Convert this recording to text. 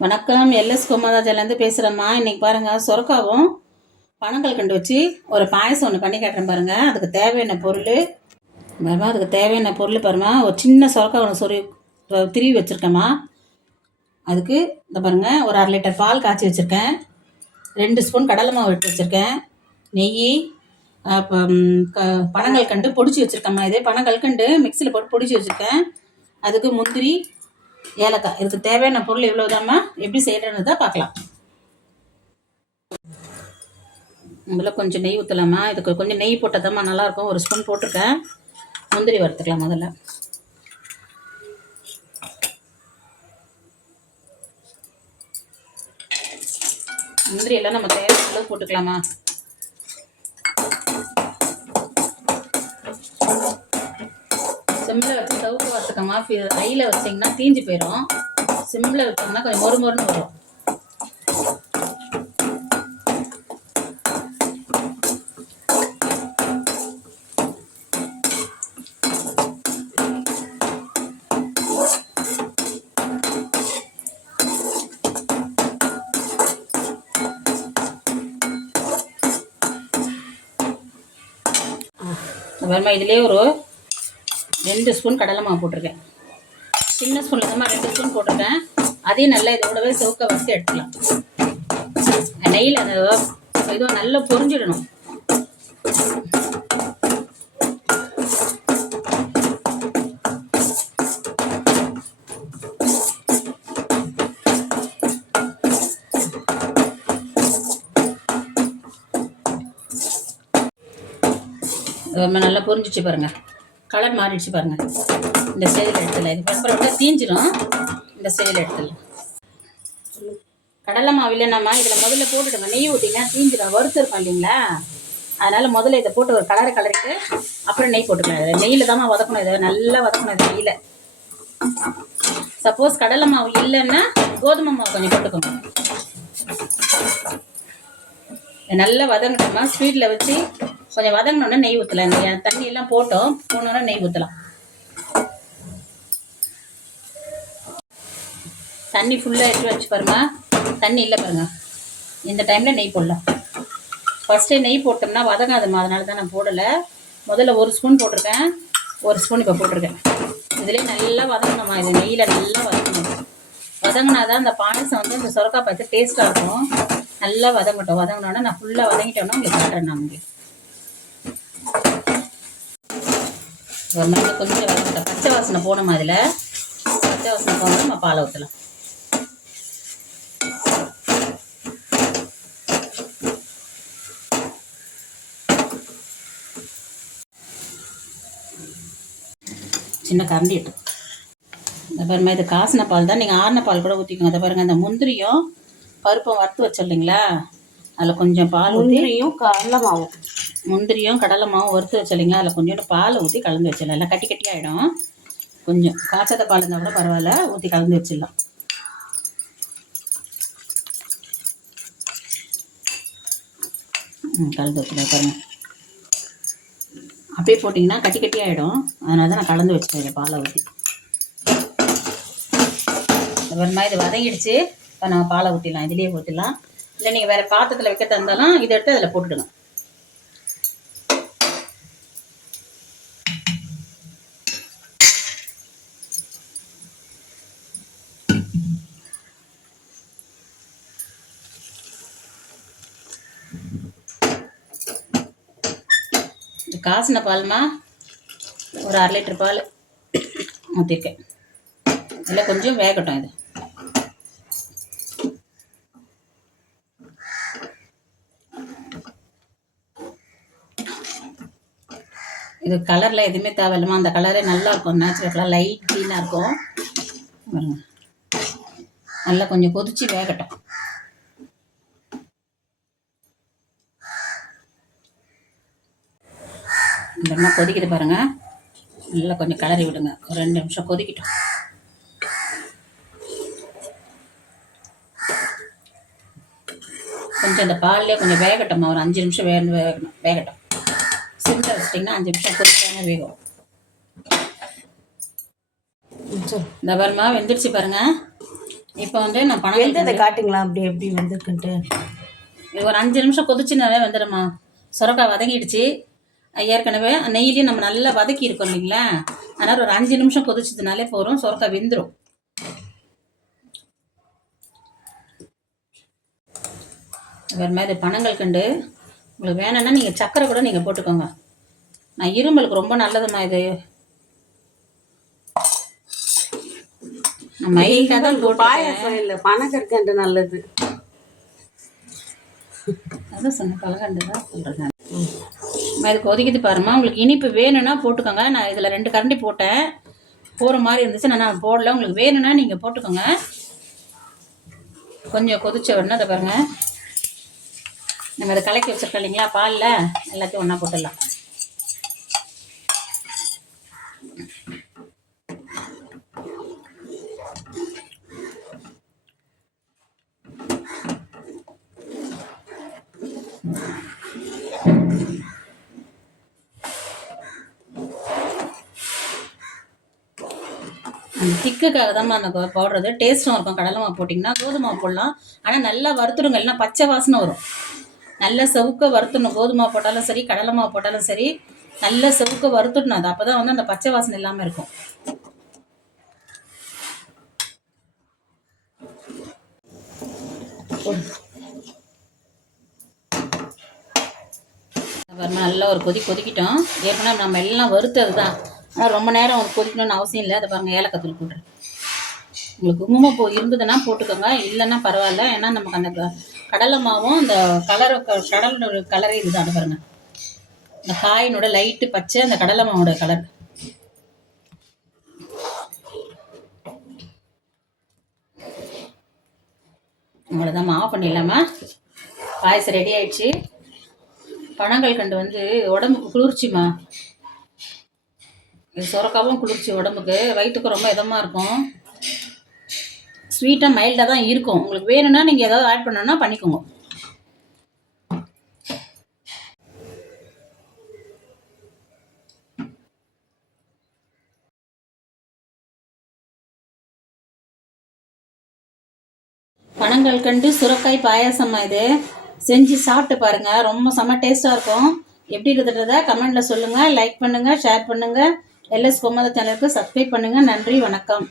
வணக்கம். எல்எஸ் கோமதாஜிலேருந்து பேசுகிறேம்மா இன்றைக்கி பாருங்கள் சொரக்காவும் பணங்கள் கண்டு வச்சு ஒரு பாயசம் ஒன்று பண்ணி காட்டுறேன் பாருங்கள் அதுக்கு தேவையான பொருள் பாருமா அதுக்கு தேவையான பொருள் பாருமா. ஒரு சின்ன சொரக்கா ஒன்று சொரு திருவி வச்சுருக்கேம்மா அதுக்கு இந்த பாருங்கள் ஒரு அரை லிட்டர் பால் காய்ச்சி வச்சுருக்கேன். ரெண்டு ஸ்பூன் கடலை மாவு எடுத்து வச்சுருக்கேன். நெய் அப்போ க பனங்கள் கண்டு பொடிச்சு வச்சுருக்கேம்மா இதே பனங்கள் கண்டு மிக்சியில் போட்டு பொடிச்சு வச்சுருக்கேன். அதுக்கு முந்திரி ஏலக்காய். இதுக்கு தேவையான பொருள் இவ்வளோதாம்மா எப்படி செய்கிறேன்னு தான் பார்க்கலாம். முதல்ல கொஞ்சம் நெய் ஊற்றலாமா இதுக்கு கொஞ்சம் நெய் போட்டதாம்மா நல்லாயிருக்கும். ஒரு ஸ்பூன் போட்டிருக்கேன். முந்திரி வறுத்துக்கலாம் முதல்ல. முந்திரியெல்லாம் நம்ம தேவையான அளவு போட்டுக்கலாமா? சவுக்கு வச்சுக்கோமா வச்சீங்கன்னா வச்சிங்கன்னா தீஞ்சு போயிடும் சிம்மில் வச்சோம்னா கொஞ்சம் மொறு மொறுன்னு வரும். அப்புறமா இதுலேயே ஒரு ரெண்டு ஸ்பூன் கடலை மாவு போட்டிருக்கேன். சின்ன ஸ்பூனில் தான் ரெண்டு ஸ்பூன் போட்டிருக்கேன். அதையும் நல்லா இதோடவே சிவக்க வச்சு எடுத்துக்கலாம். நெய்யில் அந்த இதுவும் நல்லா பொரிஞ்சிடணும். நல்லா பொரிஞ்சிச்சு பாருங்கள் கலர் மாறிடுச்சு பாருங்கள் இந்த ஸ்டைலில் எடுத்துல. இது அப்புறம் விட்டா தீஞ்சிடும் இந்த ஸ்டைலில் எடுத்துடலாம் கடலை மாவு நம்ம இதில் முதல்ல போட்டுடுங்க. நெய் ஊற்றிங்கன்னா தீஞ்சிடும் வறுத்துருக்கோம் இல்லைங்களா? அதனால் முதல்ல இதை போட்டு ஒரு கலரை கலரிட்டு அப்புறம் நெய் போட்டுக்கலாம். இதில் நெய்யில் தான்மா வதக்கணும். இதை நல்லா வதக்கணும் இது நெய்யில். சப்போஸ் கடலை மாவு இல்லைன்னா கோதுமை மாவு கொஞ்சம் போட்டுக்கோங்க. நல்லா வதங்கட்டுமா ஸ்வீட்டில் வச்சு கொஞ்சம் வதங்கினோன்னே நெய் ஊற்றலாம் இந்த தண்ணி எல்லாம் போட்டோம் போனோன்னே நெய் ஊற்றலாம் தண்ணி ஃபுல்லாக எடுத்து வச்சு பாருங்க. தண்ணி இல்லை பாருங்க. இந்த டைமில் நெய் போடலாம். ஃபஸ்ட்டே நெய் போட்டோம்னா வதங்காதுமா அதனால தான் நான் போடலை. முதல்ல ஒரு ஸ்பூன் போட்டிருக்கேன். ஒரு ஸ்பூன் இப்போ போட்டிருக்கேன். இதுலேயே நல்லா வதங்கணுமா இது நெய்யில் நல்லா வதங்கணும். வதங்கினா தான் அந்த பாயசம் வந்து இந்த சுரக்காய் பார்த்து டேஸ்ட்டாக இருக்கும். நல்லா வதங்கட்டும். வதங்கினோன்னா நான் ஃபுல்லாக வதங்கிட்டோன்னா உங்களுக்கு காட்டுறேன் நான் உங்களுக்கு. ஒரு மாதிரி கொஞ்சம் வதங்கட்டும் பச்சை வாசனை போகணுமா அதில் பச்சை வாசனை போனால் நம்ம பாலை ஊற்றலாம் சின்ன கரண்டி இட்டு. இந்த பாருமா இது காசின பால் தான். நீங்கள் ஆறின பால் கூட ஊற்றிக்கோங்க அதை பாருங்கள் அந்த முந்திரியும் பருப்பும் வறுத்து வச்சோம் அதில் கொஞ்சம் பால் முந்திரியும் கடலை மாவும் முந்திரியும் கடலை மாவும் வறுத்து வச்சோம் இல்லைங்களா அதில் கொஞ்சோண்டு பால் ஊற்றி கலந்து வச்சிடலாம். எல்லாம் கட்டி கட்டி ஆகிடும் கொஞ்சம் காய்ச்சத பால் இருந்தால் கூட பரவாயில்ல. ஊற்றி கலந்து வச்சிடலாம். கலந்து வச்சிடலாம் பாருங்கள் அப்படியே போட்டிங்கன்னா கட்டி கட்டி ஆகிடும் அதனால தான் நான் கலந்து வச்சுருக்கேன் பாலை ஊற்றி அப்புறமா இது வதங்கிடுச்சு. இப்போ நம்ம பாலை ஊற்றிடலாம் இதுலேயே ஊற்றிடலாம் இல்லை நீங்கள் வேறு பாத்திரத்தில் வைக்க தந்தாலும் இதை எடுத்து அதில் போட்டுடுங்க இது காசின பால்மா ஒரு அரை லிட்டர் பால் ஊற்றிருக்கேன் இல்லை கொஞ்சம் வேகட்டும் இது. இது கலரில் எதுவுமே தேவையில்லாமல் அந்த கலரே நல்லா இருக்கும். நேச்சுரல் கலர் லைட் க்ளீனாக இருக்கும். பாருங்க. நல்லா கொஞ்சம் கொதிச்சு வேகட்டும். இந்த மாதிரி கொதிக்குது பாருங்க. நல்லா கொஞ்சம் கலரி விடுங்க. ஒரு ரெண்டு நிமிஷம் கொதிக்கிட்டோம். கொஞ்சம் அந்த பால்லேயே கொஞ்சம் வேகட்டும்மா. ஒரு அஞ்சு நிமிஷம் வே வேகணும். வேகட்டும். சிம்மில் வச்சிட்டிங்கன்னா அஞ்சு நிமிஷம் கொதிச்சாங்க வேகும். இந்த பாருமா வெந்துடுச்சு பாருங்க. இப்போ வந்து நான் பணம் வெந்ததை காட்டுங்களா? அப்படி எப்படி வந்திருக்குன்ட்டு. ஒரு அஞ்சு நிமிஷம் கொதிச்சுனாலே வந்துடுமா சுரக்காய் வதங்கிடுச்சு. ஏற்கனவே நெய்லையும் நம்ம நல்லா வதக்கி இருக்கோம் இல்லைங்களா? அதனால் ஒரு அஞ்சு நிமிஷம் கொதிச்சதுனாலே போதும். சுரக்காய் வெந்துடும் வேறு மாதிரி பனங்கள் கண்டு. உங்களுக்கு வேணும்னா நீங்கள் சக்கரை கூட நீங்கள் போட்டுக்கோங்க. நான் இருமலுக்கு ரொம்ப நல்லதும்மா இது. மைல்டாக தான் போட்டு பாயாசம் இல்லை பனக்கற்கண்டு நல்லது. அதான் சொன்ன கலகண்டு தான் சொல்கிறேன் இது கொதிக்குது பாருமா உங்களுக்கு இனிப்பு வேணும்னா போட்டுக்கோங்க. நான் இதில் ரெண்டு கரண்டி போட்டேன். போகிற மாதிரி இருந்துச்சு. நான் போடல. உங்களுக்கு வேணும்னா நீங்கள் போட்டுக்கோங்க. கொஞ்சம் கொதிச்ச உடனே அதை பாருங்க. நம்ம அதை கலக்கி வச்சிருக்கோம் இல்லைங்களா? பாலில் எல்லாத்தையும் ஒன்றா போட்டுடலாம். அந்த திக்குக்காக தான் அந்த போடுறது டேஸ்ட்டும் இருக்கும். கடலை மாவு போட்டிங்கன்னா கோதுமை போடலாம். ஆனால் நல்லா வறுத்துடுங்க. இல்லைன்னா பச்சை வாசனை வரும். நல்ல செவுக்க வறுத்துடணும் கோதுமை போட்டாலும் சரி கடலை மாவு போட்டாலும் சரி நல்ல செவுக்க வறுத்துடணும் அது. அப்போ தான் வந்து அந்த பச்சை வாசனை இல்லாமல் இருக்கும். நல்லா ஒரு கொதி கொதிக்கிட்டோம். ஏற்கனவே நம்ம எல்லாம் வறுத்தது தான் ஆனால் ரொம்ப நேரம் ஒரு கொதிக்கணும்னு அவசியம் இல்லை. அதை பாருங்கள் ஏலக்காய் தூள் உங்களுக்கு உங்களுக்கு குங்குமப்பூ இருந்ததுன்னா போட்டுக்கோங்க. இல்லைன்னா பரவாயில்ல. ஏன்னா நமக்கு அந்த கடலை மாவும் அந்த கலர் கடலோட கலரே இதுதான். அது பாருங்க. இந்த காயினோட லைட்டு பச்சை அந்த கடலை மாவோட கலர் அவ்வளோதான் மாவு பண்ணிடலாமா பாயசம் ரெடி ஆயிடுச்சு. பனங்கள் கண்டு வந்து உடம்புக்கு குளிர்ச்சிமா இது சுரக்காவும் குளிர்ச்சி உடம்புக்கு. வயிற்றுக்கு ரொம்ப இதமாக இருக்கும். ஸ்வீட்டாக மைல்டாக தான் இருக்கும். உங்களுக்கு வேணும்னா நீங்கள் ஏதாவது ஆட் பண்ணணும்னா பண்ணிக்கோங்க. பனங்கள் கண்டு சுரக்காய் பாயாசம் இது. செஞ்சு சாப்பிட்டு பாருங்க. ரொம்ப செம்ம டேஸ்ட்டாக இருக்கும். எப்படி இருந்துன்றத கமெண்ட்டில் சொல்லுங்கள் லைக் பண்ணுங்கள் ஷேர் பண்ணுங்கள் எல்எஸ் கோமத சேனலுக்கு சப்ஸ்கிரைப் பண்ணுங்கள் நன்றி வணக்கம்.